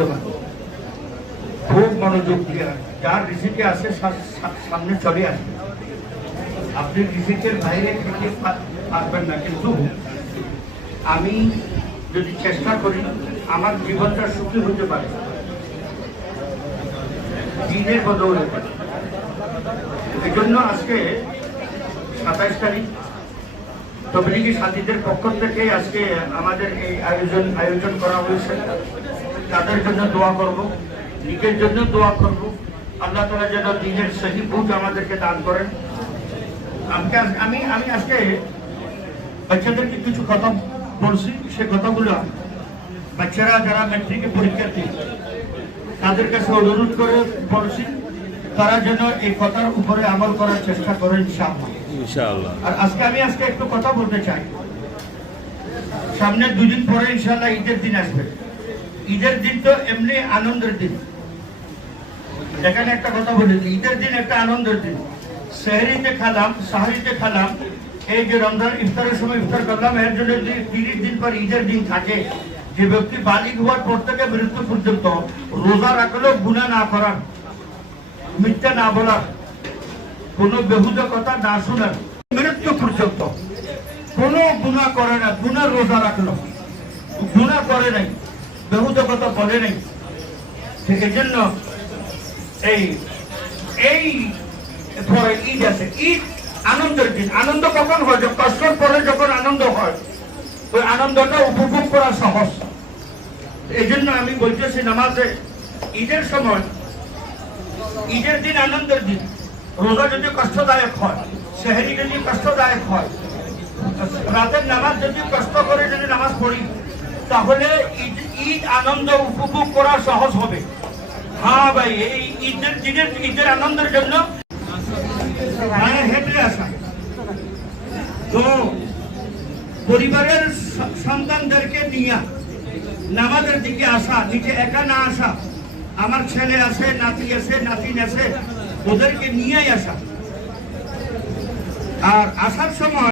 মূল্যবান, খুব মনোযোগ দিয়ে যার রিসিকে আসে সামনে চলে আসবে। আপনি রিসিকের বাইরে থেকে পারবেন না, কিন্তু আমি যদি চেষ্টা করি আমার জীবনটা সুখী হতে পারে দিনের বদৌলতে। এই জন্য আজকে 27 তারিখ তবলিগি সাথীদের পক্ষ থেকে আজকে আমাদের এই আয়োজন করা হয়েছে। তাদের জন্য দোয়া করব, নিজের জন্য দোয়া করব, আল্লাহ তাআলা যেন দিনের সহি বুঝ আমাদেরকে দান করেন। আমি আজকে বাচ্চাদেরকে কিছু কথা বলছি, সে কথাগুলো বাচ্চারা যারা ম্যাট্রিকে পরীক্ষার্থী তাদের কাছে অনুরোধ করে বলছি, তারা যেন এই কথার উপরে আমল করার চেষ্টা করেন ইনশাআল্লাহ। আর আজকে একটু কথা বলতে চাই। সামনে 2 দিন পরে ইনশাআল্লাহ ঈদের দিন আসবে। ঈদের দিন তো এমনি আনন্দের দিন। এখানে একটা কথা বলেছি, ঈদের দিন একটা আনন্দের দিন। সাহরিতে খালাম, এই যে রমজান ইফতারের সময় ইফতার করলাম, এর জন্য যদি 30 দিন পর ঈদের দিন থাকে, যে ব্যক্তি বালিগ হওয়ার পর থেকে মৃত্যু পর্যন্ত রোজা রাখলেও গুনাহ না করার, মিথ্যা না বলার, কোন বেহুদা কথা না শোনার, মৃত্যু পর্যন্ত কোনো গুনাহ করে না, গুনাহ রোজা রাখলো, গুনাহ করে নাই, বেহুদা কথা বলে নাই। এই জন্য এই পরে ঈদ আছে, ঈদ আনন্দের দিন। আনন্দ কখন হয়? কষ্টের পরে যখন আনন্দ হয়, ওই আনন্দটা উপভোগ করা সহজ। এই জন্য আমি বলতেছি, নামাজে ঈদের সময়, ঈদের দিন আনন্দের দিন। রোজা যদি কষ্টদায়ক হয়, সেহরি যদি কষ্টদায়ক হয়, রাতের নামাজ যদি কষ্ট করে যদি নামাজ পড়ি, তাহলে ঈদ আনন্দ উপভোগ করা সহজ হবে। হ্যাঁ ভাই, এই ঈদের আনন্দের জন্য হেঁটে আসা, তো পরিবারের সন্তানদেরকে নিয়ে নামাজের দিকে আসা, নিজে একা না আসা, আমার ছেলে আছে, নাতি আছে, নাতিন আছে, ওদেরকে নিয়েই আসা। আর আসার সময়